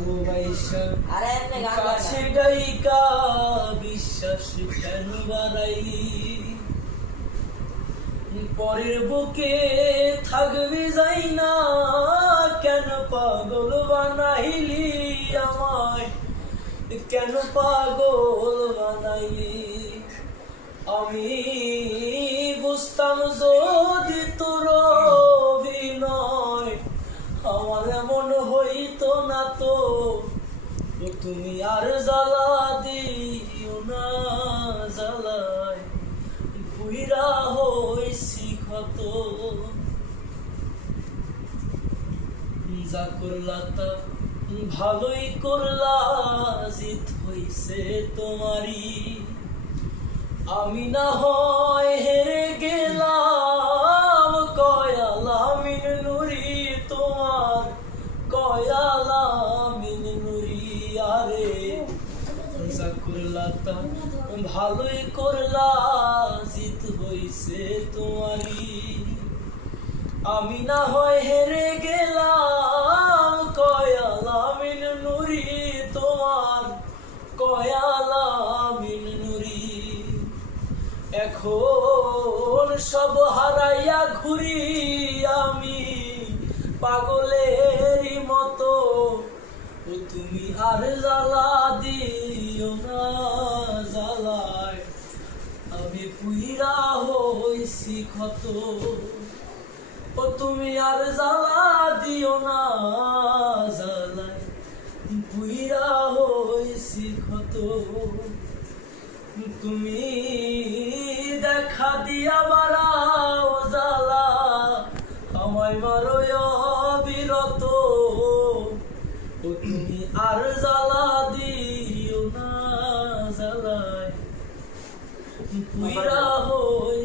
ভালোবাসা কাছে ডাইকা বিশ্বাস কেন বাড়াই পরের বুকে থাকবি যাই না কেন পাগল বানাইলি আমায় কেন পাগল বানাইলি আমি বুঝতাম যদি তোর অভিনয় আমার এমন হইতো না তো তুমি আর জ্বালা দিও না জ্বালায় পুইরা হইছি ক্ষত যা করলা তা ভালোই করলা জিত হইছে তোমারই আমি না হয় হেরে গেলাম কয়ালামিন নুরি তোমার কয়ালামিন নুরি আরে যা করলা তা ভালোই করলা জিত হইছে তোমারই আমি না হয় হেরে গেলাম কয়ালামিন নুরি তোমার কয়ালামিন নুরি এখন সব হারাইয়া ঘুরি আমি পাগলেরই মতো তুমি আর জ্বালা দিও না জ্বালায় আমি পুইরা হইছি ক্ষত তুমি আর জ্বালা দিও না জ্বালায় পুইরা হইছি ক্ষত তুমি দেখা দিয়া বাড়াও জ্বালা আমায় মারো অবিরত তুমি আর জ্বালা দিও না জ্বালায় পুইরা হই